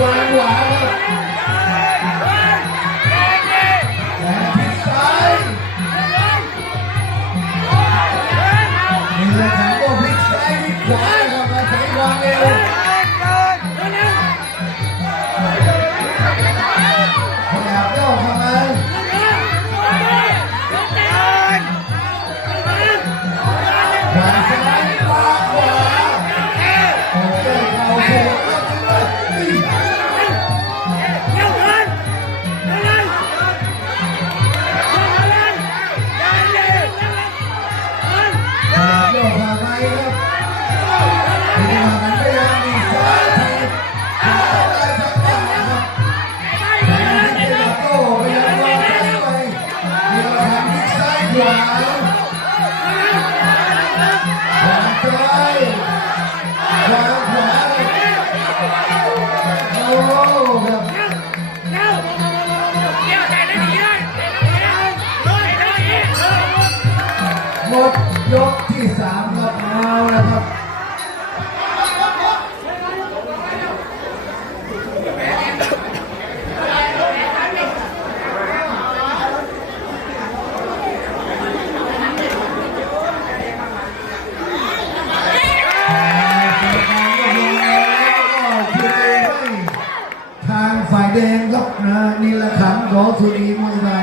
วางขวาครับแรงพลิกซ้ายนี่แหละครับก็พลิกซ้ายพลิกขวาครับมาใช้ความเร็วขยับย่อเข้ามาขวาซ้ายขวาขวาโอ้เตะเข่าโผล่โยกมาไหมครับมีมากันไม่ยังมีซ้ายทีขวาได้ทั้งขวาครับแรงที่จะโต้ไปยังวางไปมีมาทำที่ซ้ายขวาขวาซ้ายขวาขวาโอ้ครับหมดยกที่3ครับเอาละครับทางฝ่ายแดงครับนี่แหละขังของสุรีมวยไทย